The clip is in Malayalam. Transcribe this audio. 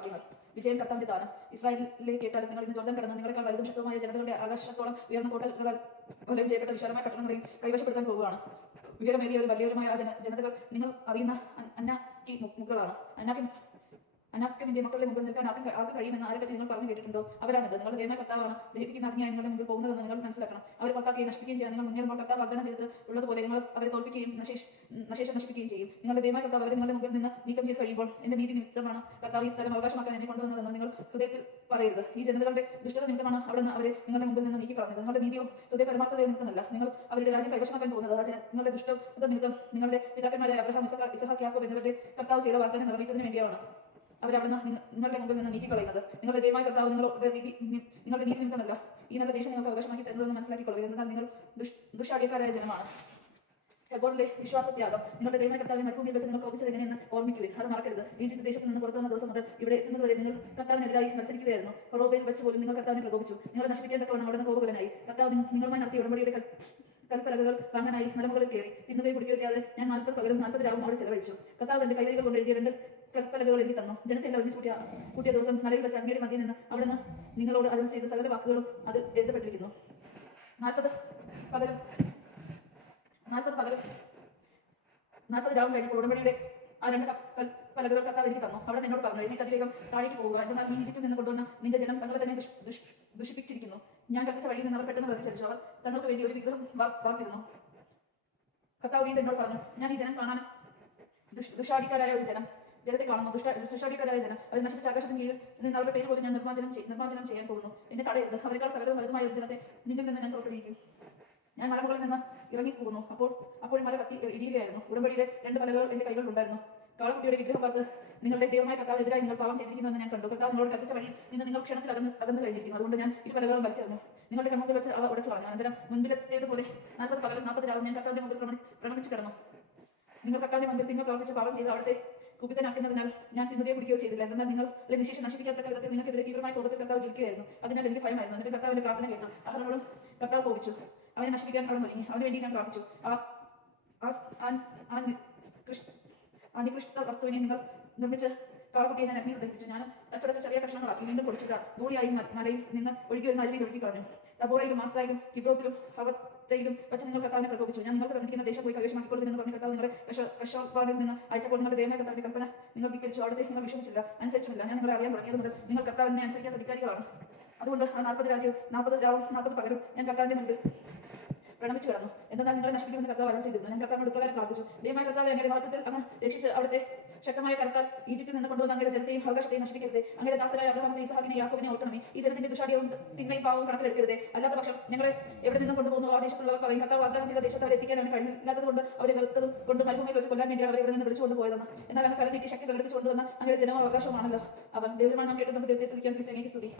വാക്യങ്ങൾ. വിജയം കർത്താവിന്റെ ദാനം. ഇസ്രായേലിലെ കേട്ടാലും നിങ്ങൾ ഇന്ന് ജോർദാൻ കടന്ന് നിങ്ങളെക്കാൾ വലുതും ശക്തവുമായ ജനതകളുടെ ആകാശത്തോളം ഉയർന്ന കോട്ടകളാൽ വലയം ചെയ്യപ്പെട്ട വിശാലമായ പട്ടണങ്ങളെയും കൈവശപ്പെടുത്താൻ പോവുകയാണ്. ഉയരമേറിയ ഒരു വലിയവരുമായ ആ ജനതകൾ നിങ്ങൾ അറിയുന്ന അന്നാക്കി മുക്കുകളാണ്. അനാക്കിന്റെ മക്കളുടെ മുമ്പിൽ നിൽക്കാൻ ആർക്കും കഴിയുമെന്ന് ആരെപ്പറ്റി നിങ്ങൾ പറഞ്ഞു കേട്ടിട്ടുണ്ടോ? അവരാണിത്. നിങ്ങളുടെ ദൈവമായ കർത്താവാണ് ദഹിപ്പിക്കുന്ന അഗ്നിയായി നിങ്ങളുടെ മുമ്പിൽ പോകുന്നതെന്ന് നിങ്ങൾ മനസ്സിലാക്കണം. അവർ പുറത്താക്കുകയും നശിപ്പിക്കുകയും ചെയ്യാൻ നിങ്ങൾ മുന്നേറുമ്പോൾ കർത്താവ് വാഗ്ദാനം ചെയ്ത് ഉള്ളതുപോലെ നിങ്ങൾ അവരെ തോൽപ്പിക്കുകയും നശേഷം നശിപ്പിക്കുകയും ചെയ്യും. നിങ്ങളുടെ ദൈവമായ കർത്താവ് അവരെ നിങ്ങളുടെ മുമ്പിൽ നിന്ന് നീക്കം ചെയ്ത് കഴിയുമ്പോൾ എന്റെ നീതി നിമിത്തമാണ് കർത്താവ് ഈ സ്ഥലം അവകാശമാക്കാൻ എന്നെ കൊണ്ടുവന്നതെന്ന് നിങ്ങൾ ഹൃദയത്തിൽ പറയരുത്. ഈ ജനതകളുടെ ദുഷ്ടത നിമിത്തമാണ് അവിടെ നിന്ന് അവരെ നിങ്ങളുടെ മുമ്പിൽ നിന്ന് നീക്കിക്കളഞ്ഞത്. നിങ്ങളുടെ നീതിയോ ഹൃദയ പരമാർത്ഥതയോ നിമിത്തമല്ല. നിങ്ങൾ അവരുടെ രാജ്യം കൈവശമാക്കാൻ പോകുന്നത് നിങ്ങളുടെ ദുഷ്ടത നിമിത്തം നിങ്ങളുടെ പിതാക്കന്മാരെ അബ്രഹാം, ഇസഹാക്ക്, യാക്കോബ് എന്നിവരുടെ കർത്താവ് ചെയ്ത വാഗ്ദാനം നിറവേറ്റുന്നതിന് വേണ്ടിയാണ് അവരവിടുന്ന് നിങ്ങളുടെ മുമ്പിൽ നിന്ന് നീക്കിക്കളയുന്നത്. നിങ്ങളുടെ ദൈവമായ കർത്താവ് നിങ്ങളുടെ നീതി നിമിത്തമല്ല ഈ നല്ല ദേശം നിങ്ങൾക്ക് അവകാശമാക്കി തരുന്നതെന്ന് മനസ്സിലാക്കിക്കൊള്ളുക. എന്നാൽ നിങ്ങൾ ദുഷ്ടാടിയക്കാരായ ജനമാണ്. ഹെബ്രോനിലെ വിശ്വാസത്യാഗം. നിങ്ങളുടെ ദൈവമായ കർത്താവിനെ മരുഭൂമിയിൽ വെച്ച് നിങ്ങൾ കോപിച്ചത് എങ്ങനെയെന്ന് ഓർമ്മിക്കുകയും അത് മറക്കരുത്. ഈജിപ്ത് ദേശത്ത് നിന്ന് പുറത്തുവന്ന ദിവസം മുതൽ ഇവിടെ എത്തുന്നതുവരെ നിങ്ങൾ കർത്താവിനെതിരായി മത്സരിക്കുകയായിരുന്നു. ഹോറോബയിൽ വെച്ച് പോലും നിങ്ങൾ കർത്താവിനെ പ്രകോപിച്ചു. നിങ്ങളെ നശിപ്പിക്കേണ്ടവണ്ണം അവിടെ നിന്ന് കോപകുലനായി. കർത്താവ് നിങ്ങളുമായി നടത്തിയ ഉടമ്പടിയുടെ കൽപ്പലകകൾ വാങ്ങാനായി മലമുകളിൽ കയറി തിന്നുകയും കുടിക്കുകയോ ചെയ്യാതെ ഞാൻ 40 പകലും 40 രാവും അവിടെ ചെലവഴിച്ചു. കർത്താവ് എന്റെ കൈകൾ കൊണ്ട് എഴുതിയ 2 കൽപ്പലകകൾ എഴുതി തന്നു. ജനത്തെ ഒരുമിച്ച് കൂട്ടിയ ദിവസം മലയിൽ വെച്ച് അങ്ങയുടെ മധ്യയിൽ നിന്ന് അവിടുന്ന് നിങ്ങളോട് അരുൾ ചെയ്ത സകല വാക്കുകളും അത് എഴുതപ്പെട്ടിരിക്കുന്നു. 40 രാവും കഴിഞ്ഞപ്പോൾ ഉടമ്പടിയുടെ ആ 2 കൽപ്പലകകൾ കർത്താവ് എനിക്ക് തന്നു. അവിടെ എന്നോട് പറഞ്ഞു, എഴുതി അതിവേഗം താഴേക്ക് പോവുക. എന്നാൽ നീ ഈജിപ്തിൽ നിന്ന് കൊണ്ടുവന്ന നിന്റെ ജനം തങ്ങളെ തന്നെ ദുഷിപ്പിച്ചിരിക്കുന്നു. ഞാൻ കൽപ്പിച്ച വഴിയിൽ നിന്ന് അവർ പെട്ടെന്ന് വ്യതിചലിച്ചു. അവർ തങ്ങൾക്ക് വേണ്ടി ഒരു വിഗ്രഹം വാർത്തിരുന്നു. കർത്താവ് വീണ്ടും എന്നോട് പറഞ്ഞു, ഞാൻ ഈ ജനം കാണാൻ ദുഷ്ടാടിക്കാരായ ഒരു ജനത്തെ കാണുന്നു. ദുഷ്ടാടിക്കാരായ ജനം അവർ നശിപ്പിച്ച ആകാശത്തിന് കീഴിൽ നിന്ന് അവരുടെ പേര് പോലും ഞാൻ നിർമ്മാർജ്ജനം ചെയ്യാൻ പോകുന്നു. എന്നെ തടയരുത്. അവരെക്കാൾ സകലവും വലുതുമായ ഒരു ജനത്തെ നിന്നിൽ നിന്ന് ഞാൻ പുറപ്പെടുവിക്കും. ഞാൻ മലമുകളിൽ നിന്ന് ഇറങ്ങിപ്പോകുന്നു. അപ്പോൾ മല കത്തി ഇടിയുകയായിരുന്നു. ഉടമ്പടിയുടെ 2 പലകകൾ എന്റെ കൈകളിലുണ്ടായിരുന്നു. കാളക്കുട്ടിയുടെ വിഗ്രഹം പാർത്ത് നിങ്ങളുടെ ദൈവമായ കർത്താവിനെതിരായി നിങ്ങൾ പാപം ചെയ്തിരിക്കുന്നുവെന്ന് ഞാൻ കണ്ടു. കർത്താവ് നിങ്ങളോട് കൽപ്പിച്ച വഴിയിൽ നിന്ന് നിങ്ങൾ ക്ഷണത്തിൽ അകന്നു കഴിഞ്ഞിരിക്കുന്നു. അതുകൊണ്ട് ഞാൻ 2 പലകളും വലിച്ചെറിഞ്ഞു. നിങ്ങളുടെ കൺമുമ്പിൽ വെച്ച് അവ ഉടച്ചു കളഞ്ഞു. അനന്തരം മുൻപിലെത്തിയതുപോലെ 40 പകലും 40 രാവും ഞാൻ കർത്താവിന്റെ മുമ്പിൽ പ്രകടിപ്പിച്ചു കിടന്നു. നിങ്ങൾ കർത്താവിന്റെ മുമ്പിൽ തിന്മ പ്രവർത്തിച്ച് പാപം ചെയ്ത് അവിടുത്തെ കുപിതനാക്കുന്നതിനാൽ ഞാൻ തിന്നുകയോ കുടിക്കുകയോ ചെയ്തില്ല. എന്നാൽ നിങ്ങളെ നിശേഷം നശിപ്പിക്കാത്ത വിധത്തിൽ നിങ്ങൾക്കെതിരെ തീവ്രമായ കോപത്തിൽ കർത്താവ് ജിരിക്കുകയായിരുന്നു. അതിനാൽ എനിക്ക് ഭയമായിരുന്നു. എന്നിട്ട് കർത്താവിന്റെ പ്രാർത്ഥന കേട്ടു. അഹരോനോടും കർത്താവ് കോപിച്ചു. അവനെ നശിപ്പിക്കാൻ അവിടെ തുടങ്ങി. അവന് വേണ്ടി ഞാൻ പ്രാർത്ഥിച്ചു. ആ നികൃഷ്ട വസ്തുവിനെ നിങ്ങൾ നിർമ്മിച്ച് കാളക്കുട്ടിയെ ഞാൻ അഗ്നിയിൽ ദഹിപ്പിച്ചു. ഞാൻ അച്ചടച്ച ചെറിയ കഷ്ണങ്ങളാക്കി വീണ്ടും പൊടിച്ചിട്ട് ധൂളിയായി മലയിൽ നിന്ന് ഒഴുകി വരുന്ന അരുവിയിൽ ഒഴുക്കി കളഞ്ഞു. തബോറയിലും മാസായിലും കിബ്രോത്തിലും ഹവത്തയിലും വെച്ച് നിങ്ങൾ കർത്താവിനെ പ്രകോപിച്ചു. ഞാൻ നിങ്ങൾക്ക് തന്നിരിക്കുന്ന ദേശം പോയി കൈവശമാക്കിക്കൊള്ളുമെന്ന് പറഞ്ഞ കർത്താവ് നിങ്ങളെ കഷാപ്പാടിൽ നിന്ന് അയച്ചപ്പോൾ നിങ്ങളുടെ ദൈവമായ കർത്താവിന്റെ കൽപ്പന നിങ്ങൾ ധിക്കരിച്ചു. അവിടുത്തെ നിങ്ങൾ വിശ്വസിച്ചില്ല, അനുസരിച്ചില്ല. ഞാൻ നിങ്ങളെ അറിയാൻ തുടങ്ങിയത് മുതൽ നിങ്ങൾ കർത്താവിനെ അനുസരിക്കാത്ത അധികാരികളാണ്. അതുകൊണ്ട് ആ 40 രാവും 40 പകലും ഞാൻ കർത്താവിന്റെ മുമ്പിൽ പ്രണമിച്ചു കിടന്നു. എന്നാൽ നിങ്ങളെ നശിപ്പിക്കുമെന്ന് കർത്താവ് അരുൾ ചെയ്തിരുന്നു. ഞാൻ കർത്താവിനോട് ഇപ്രകാരം പ്രാർത്ഥിച്ചു, ദൈവമായ കർത്താവ് അങ്ങയുടെ മഹത്വത്തിൽ അങ്ങ് രക്ഷിച്ച് അവിടുത്തെ ശക്തമായ കർത്താൽ ഈജിപ്തിൽ നിന്ന് കൊണ്ടുവന്ന അങ്ങയുടെ ജനത്തെയും അവകാശത്തെയും നശിപ്പിക്കരുതേ. അങ്ങയുടെ ദാസരായ അബ്രഹാമിനെ, ഇസഹാക്കിനെ, യാക്കോബിനെ ഓർക്കണമേ. ഈ ജനത്തിന്റെ ദുഷ്ടാടിയവും തിന്മയും പാവവും കണക്കിലെടുക്കരുതേ. അല്ലാത്ത പക്ഷം ഞങ്ങളെ എവിടെ നിന്നും കൊണ്ടുപോകുന്നു ആ ദേശത്തുള്ളവർ പറയും, കർത്താവ് വാഗ്ദാനം ചെയ്ത ദേശത്ത് അവരെ എത്തിക്കാനാണ് കഴിയില്ലാത്തത് കൊണ്ട് അവരെ വെറുത്തതും കൊണ്ട് മരുഭൂമിയിൽ വെച്ച് കൊല്ലാൻ വേണ്ടിയാണ് അവരെ ഇവിടെ നിന്ന് വിളിച്ചു കൊണ്ടുപോയതെന്ന്. എന്നാൽ അങ്ങ് കരം നീട്ടി ശക്തി പ്രകടിപ്പിച്ചു കൊണ്ടുവന്ന അങ്ങയുടെ ജനവും അവകാശവുമാണല്ലോ അവർ. ദൈവമാണ് നാം കേട്ട് നമുക്ക് ദൈവത്തെ സ്തുതിക്കാൻ സ്തുതി.